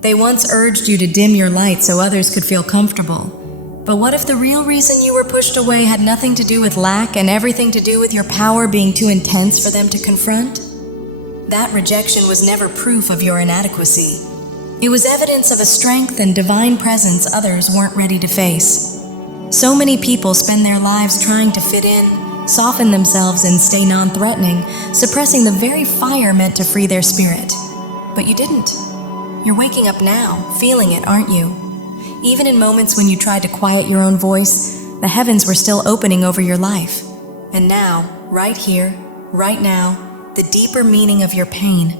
They once urged you to dim your light so others could feel comfortable. But what if the real reason you were pushed away had nothing to do with lack and everything to do with your power being too intense for them to confront? That rejection was never proof of your inadequacy. It was evidence of a strength and divine presence others weren't ready to face. So many people spend their lives trying to fit in, soften themselves, and stay non-threatening, suppressing the very fire meant to free their spirit. But you didn't. You're waking up now, feeling it, aren't you? Even in moments when you tried to quiet your own voice, the heavens were still opening over your life. And now, right here, right now, the deeper meaning of your pain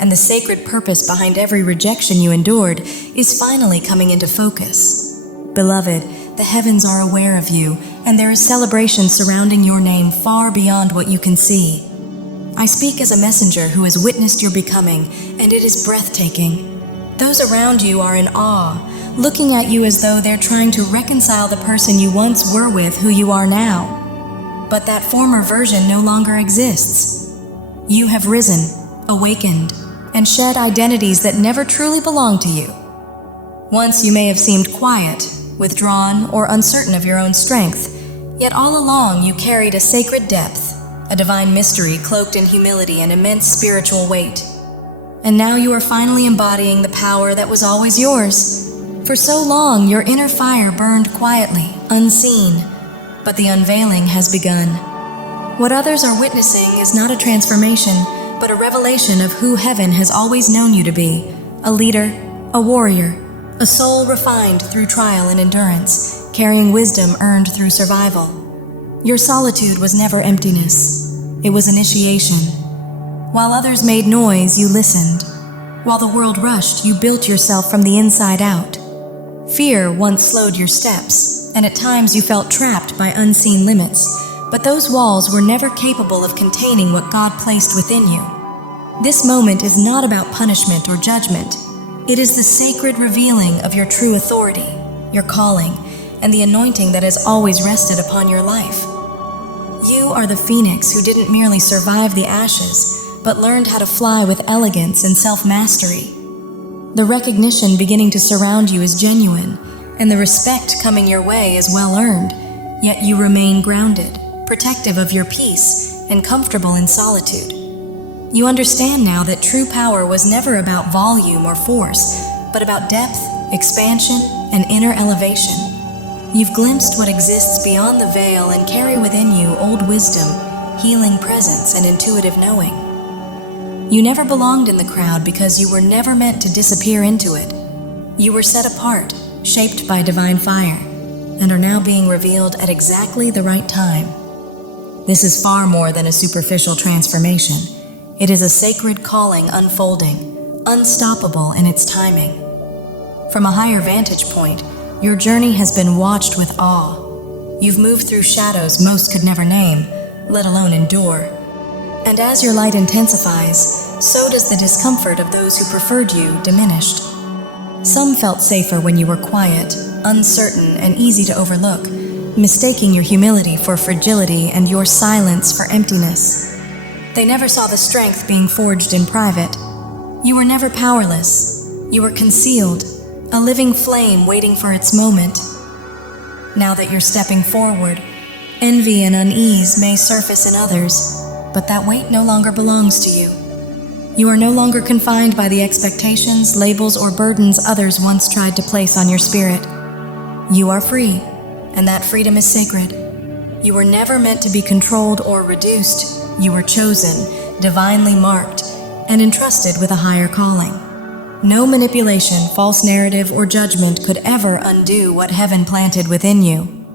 and the sacred purpose behind every rejection you endured is finally coming into focus. Beloved, the heavens are aware of you, and there is celebration surrounding your name far beyond what you can see. I speak as a messenger who has witnessed your becoming, and it is breathtaking. Those around you are in awe, looking at you as though they're trying to reconcile the person you once were with who you are now. But that former version no longer exists. You have risen, awakened, and shed identities that never truly belonged to you. Once you may have seemed quiet, withdrawn, or uncertain of your own strength, yet all along you carried a sacred depth, a divine mystery cloaked in humility and immense spiritual weight. And now you are finally embodying the power that was always yours. For so long, your inner fire burned quietly, unseen, but the unveiling has begun. What others are witnessing is not a transformation, but a revelation of who heaven has always known you to be: a leader, a warrior, a soul refined through trial and endurance, carrying wisdom earned through survival. Your solitude was never emptiness. It was initiation. While others made noise, you listened. While the world rushed, you built yourself from the inside out. Fear once slowed your steps, and at times you felt trapped by unseen limits, but those walls were never capable of containing what God placed within you. This moment is not about punishment or judgment. It is the sacred revealing of your true authority, your calling, and the anointing that has always rested upon your life. You are the phoenix who didn't merely survive the ashes, but learned how to fly with elegance and self-mastery. The recognition beginning to surround you is genuine, and the respect coming your way is well-earned, yet you remain grounded, protective of your peace, and comfortable in solitude. You understand now that true power was never about volume or force, but about depth, expansion, and inner elevation. You've glimpsed what exists beyond the veil and carry within you old wisdom, healing presence, and intuitive knowing. You never belonged in the crowd because you were never meant to disappear into it. You were set apart, shaped by divine fire, and are now being revealed at exactly the right time. This is far more than a superficial transformation. It is a sacred calling unfolding, unstoppable in its timing. From a higher vantage point, your journey has been watched with awe. You've moved through shadows most could never name, let alone endure. And as your light intensifies, so does the discomfort of those who preferred you diminished. Some felt safer when you were quiet, uncertain, and easy to overlook, mistaking your humility for fragility and your silence for emptiness. They never saw the strength being forged in private. You were never powerless. You were concealed, a living flame waiting for its moment. Now that you're stepping forward, envy and unease may surface in others, but that weight no longer belongs to you. You are no longer confined by the expectations, labels, or burdens others once tried to place on your spirit. You are free, and that freedom is sacred. You were never meant to be controlled or reduced. You were chosen, divinely marked, and entrusted with a higher calling. No manipulation, false narrative, or judgment could ever undo what heaven planted within you.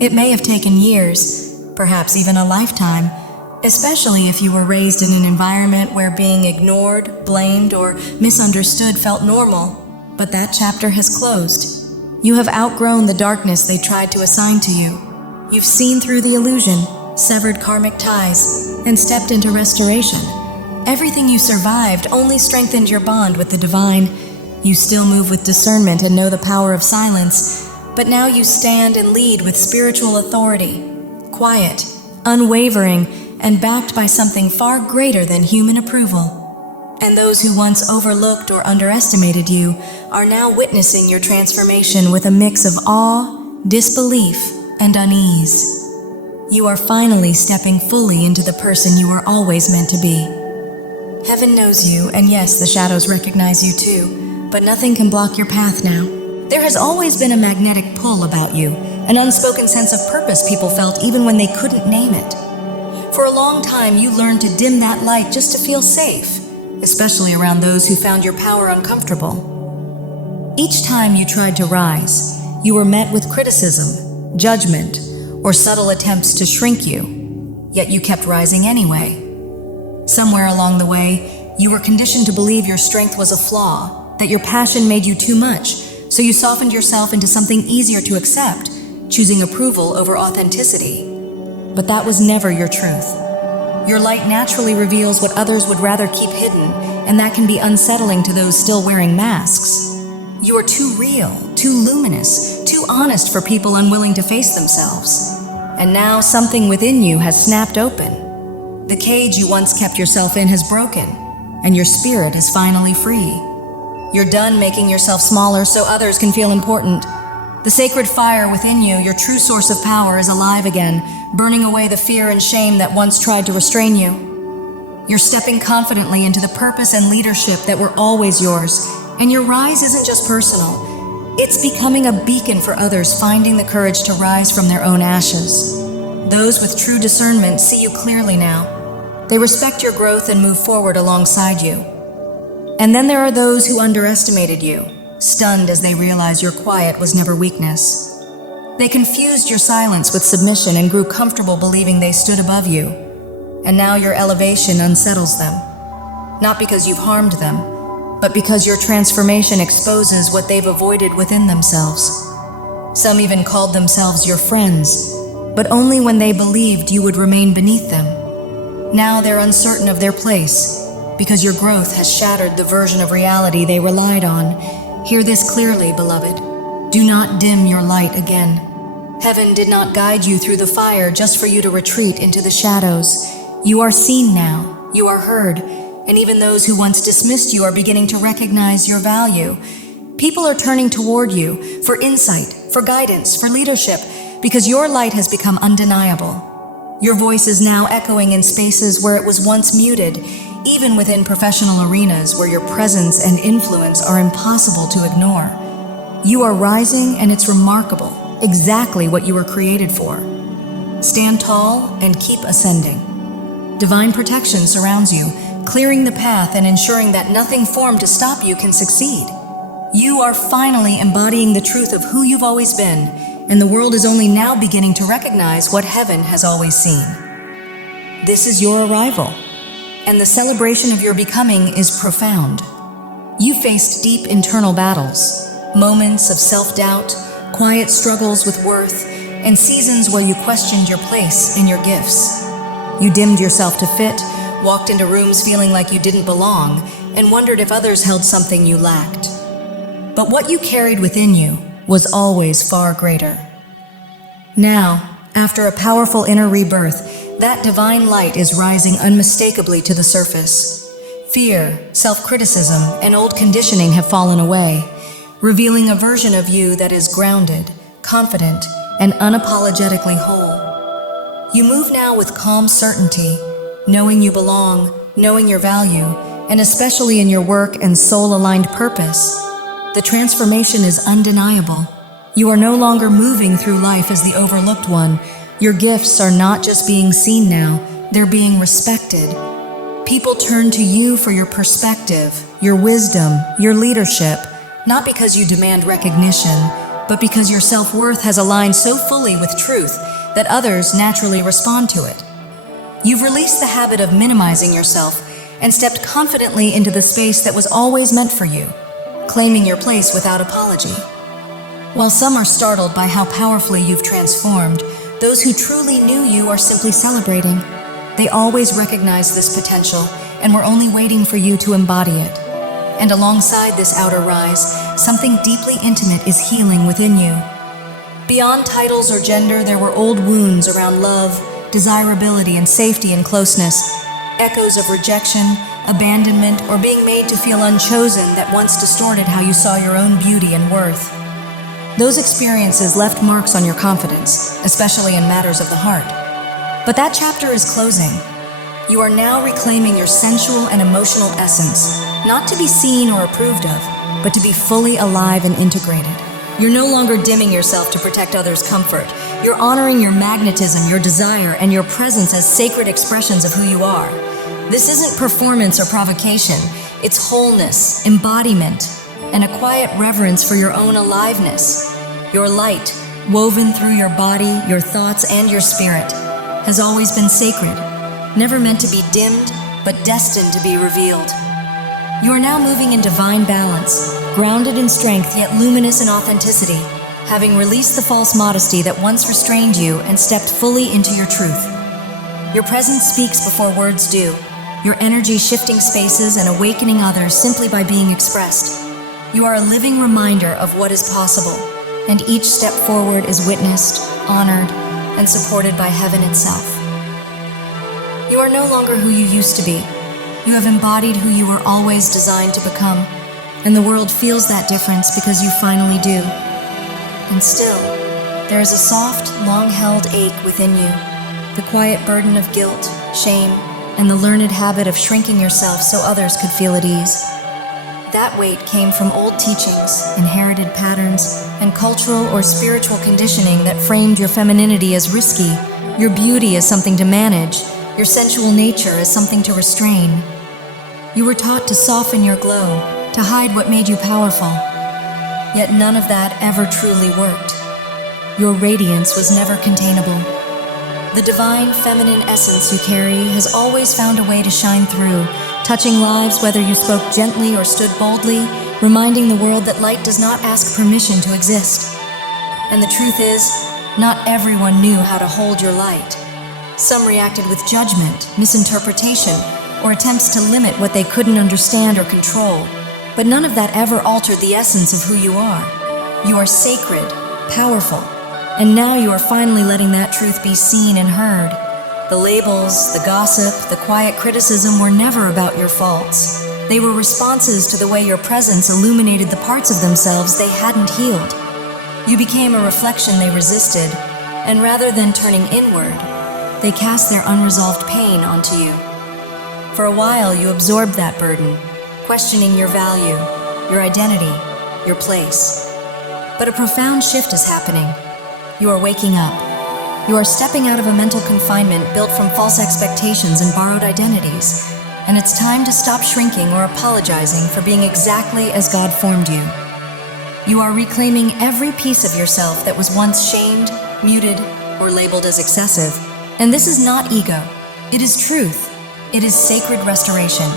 It may have taken years, perhaps even a lifetime, especially if you were raised in an environment where being ignored, blamed, or misunderstood felt normal, but that chapter has closed. You have outgrown the darkness they tried to assign to you. You've seen through the illusion, severed karmic ties, and stepped into restoration. Everything you survived only strengthened your bond with the divine. You still move with discernment and know the power of silence, but now you stand and lead with spiritual authority, quiet, unwavering, and backed by something far greater than human approval. And those who once overlooked or underestimated you are now witnessing your transformation with a mix of awe, disbelief, and unease. You are finally stepping fully into the person you were always meant to be. Heaven knows you, and yes, the shadows recognize you too, but nothing can block your path now. There has always been a magnetic pull about you, an unspoken sense of purpose people felt even when they couldn't name it. For a long time, you learned to dim that light just to feel safe, especially around those who found your power uncomfortable. Each time you tried to rise, you were met with criticism, judgment, or subtle attempts to shrink you, yet you kept rising anyway. Somewhere along the way, you were conditioned to believe your strength was a flaw, that your passion made you too much, so you softened yourself into something easier to accept, choosing approval over authenticity. But that was never your truth. Your light naturally reveals what others would rather keep hidden, and that can be unsettling to those still wearing masks. You are too real, too luminous, too honest for people unwilling to face themselves. And now something within you has snapped open. The cage you once kept yourself in has broken, and your spirit is finally free. You're done making yourself smaller so others can feel important. The sacred fire within you, your true source of power, is alive again, burning away the fear and shame that once tried to restrain you. You're stepping confidently into the purpose and leadership that were always yours, and your rise isn't just personal. It's becoming a beacon for others finding the courage to rise from their own ashes. Those with true discernment see you clearly now. They respect your growth and move forward alongside you. And then there are those who underestimated you, stunned as they realize your quiet was never weakness. They confused your silence with submission and grew comfortable believing they stood above you. And now your elevation unsettles them. Not because you've harmed them, but because your transformation exposes what they've avoided within themselves. Some even called themselves your friends, but only when they believed you would remain beneath them. Now they're uncertain of their place, because your growth has shattered the version of reality they relied on. Hear this clearly, beloved. Do not dim your light again. Heaven did not guide you through the fire just for you to retreat into the shadows. You are seen now, you are heard, and even those who once dismissed you are beginning to recognize your value. People are turning toward you for insight, for guidance, for leadership, because your light has become undeniable. Your voice is now echoing in spaces where it was once muted, even within professional arenas where your presence and influence are impossible to ignore. You are rising, and it's remarkable, exactly what you were created for. Stand tall and keep ascending. Divine protection surrounds you, clearing the path and ensuring that nothing formed to stop you can succeed. You are finally embodying the truth of who you've always been, and the world is only now beginning to recognize what heaven has always seen. This is your arrival, and the celebration of your becoming is profound. You faced deep internal battles, moments of self-doubt, quiet struggles with worth, and seasons where you questioned your place and your gifts. You dimmed yourself to fit, walked into rooms feeling like you didn't belong, and wondered if others held something you lacked. But what you carried within you was always far greater. Now, after a powerful inner rebirth, that divine light is rising unmistakably to the surface. Fear, self-criticism, and old conditioning have fallen away, revealing a version of you that is grounded, confident, and unapologetically whole. You move now with calm certainty, knowing you belong, knowing your value, and especially in your work and soul-aligned purpose. The transformation is undeniable. You are no longer moving through life as the overlooked one. Your gifts are not just being seen now, they're being respected. People turn to you for your perspective, your wisdom, your leadership, not because you demand recognition, but because your self-worth has aligned so fully with truth that others naturally respond to it. You've released the habit of minimizing yourself and stepped confidently into the space that was always meant for you, claiming your place without apology. While some are startled by how powerfully you've transformed, those who truly knew you are simply celebrating. They always recognized this potential and were only waiting for you to embody it. And alongside this outer rise, something deeply intimate is healing within you. Beyond titles or gender, there were old wounds around love, desirability, and safety and closeness, echoes of rejection, abandonment, or being made to feel unchosen that once distorted how you saw your own beauty and worth. Those experiences left marks on your confidence, especially in matters of the heart. But that chapter is closing. You are now reclaiming your sensual and emotional essence, not to be seen or approved of, but to be fully alive and integrated. You're no longer dimming yourself to protect others' comfort. You're honoring your magnetism, your desire, and your presence as sacred expressions of who you are. This isn't performance or provocation. It's wholeness, embodiment, and a quiet reverence for your own aliveness. Your light, woven through your body, your thoughts, and your spirit, has always been sacred, never meant to be dimmed, but destined to be revealed. You are now moving in divine balance, grounded in strength yet luminous in authenticity, having released the false modesty that once restrained you and stepped fully into your truth. Your presence speaks before words do, your energy shifting spaces and awakening others simply by being expressed. You are a living reminder of what is possible, and each step forward is witnessed, honored, and supported by heaven itself. You are no longer who you used to be. You have embodied who you were always designed to become, and the world feels that difference because you finally do. And still, there is a soft, long-held ache within you, the quiet burden of guilt, shame, and the learned habit of shrinking yourself so others could feel at ease. That weight came from old teachings, inherited patterns, and cultural or spiritual conditioning that framed your femininity as risky, your beauty as something to manage, your sensual nature as something to restrain. You were taught to soften your glow, to hide what made you powerful. Yet none of that ever truly worked. Your radiance was never containable. The divine feminine essence you carry has always found a way to shine through, touching lives whether you spoke gently or stood boldly, reminding the world that light does not ask permission to exist. And the truth is, not everyone knew how to hold your light. Some reacted with judgment, misinterpretation, or attempts to limit what they couldn't understand or control. But none of that ever altered the essence of who you are. You are sacred, powerful, and now you are finally letting that truth be seen and heard. The labels, the gossip, the quiet criticism were never about your faults. They were responses to the way your presence illuminated the parts of themselves they hadn't healed. You became a reflection they resisted, and rather than turning inward, they cast their unresolved pain onto you. For a while, you absorbed that burden, questioning your value, your identity, your place. But a profound shift is happening. You are waking up. You are stepping out of a mental confinement built from false expectations and borrowed identities, and it's time to stop shrinking or apologizing for being exactly as God formed you. You are reclaiming every piece of yourself that was once shamed, muted, or labeled as excessive. And this is not ego. It is truth. It is sacred restoration.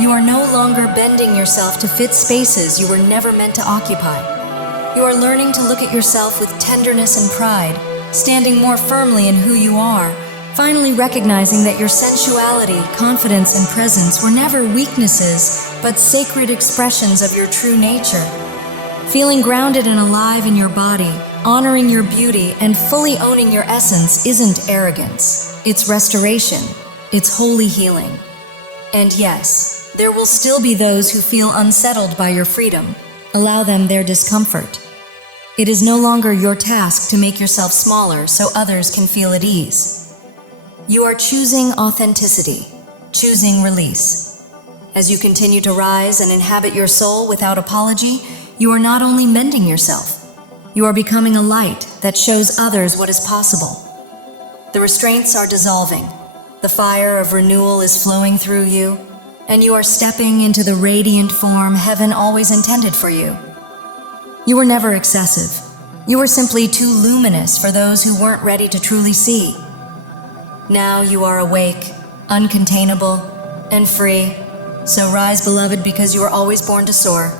You are no longer bending yourself to fit spaces you were never meant to occupy. You are learning to look at yourself with tenderness and pride, standing more firmly in who you are, finally recognizing that your sensuality, confidence, and presence were never weaknesses, but sacred expressions of your true nature. Feeling grounded and alive in your body, honoring your beauty, and fully owning your essence isn't arrogance. It's restoration. It's holy healing. And yes, there will still be those who feel unsettled by your freedom. Allow them their discomfort. It is no longer your task to make yourself smaller so others can feel at ease. You are choosing authenticity, choosing release. As you continue to rise and inhabit your soul without apology, you are not only mending yourself, you are becoming a light that shows others what is possible. The restraints are dissolving. The fire of renewal is flowing through you, and you are stepping into the radiant form heaven always intended for you. You were never excessive. You were simply too luminous for those who weren't ready to truly see. Now you are awake, uncontainable, and free. So rise, beloved, because you were always born to soar.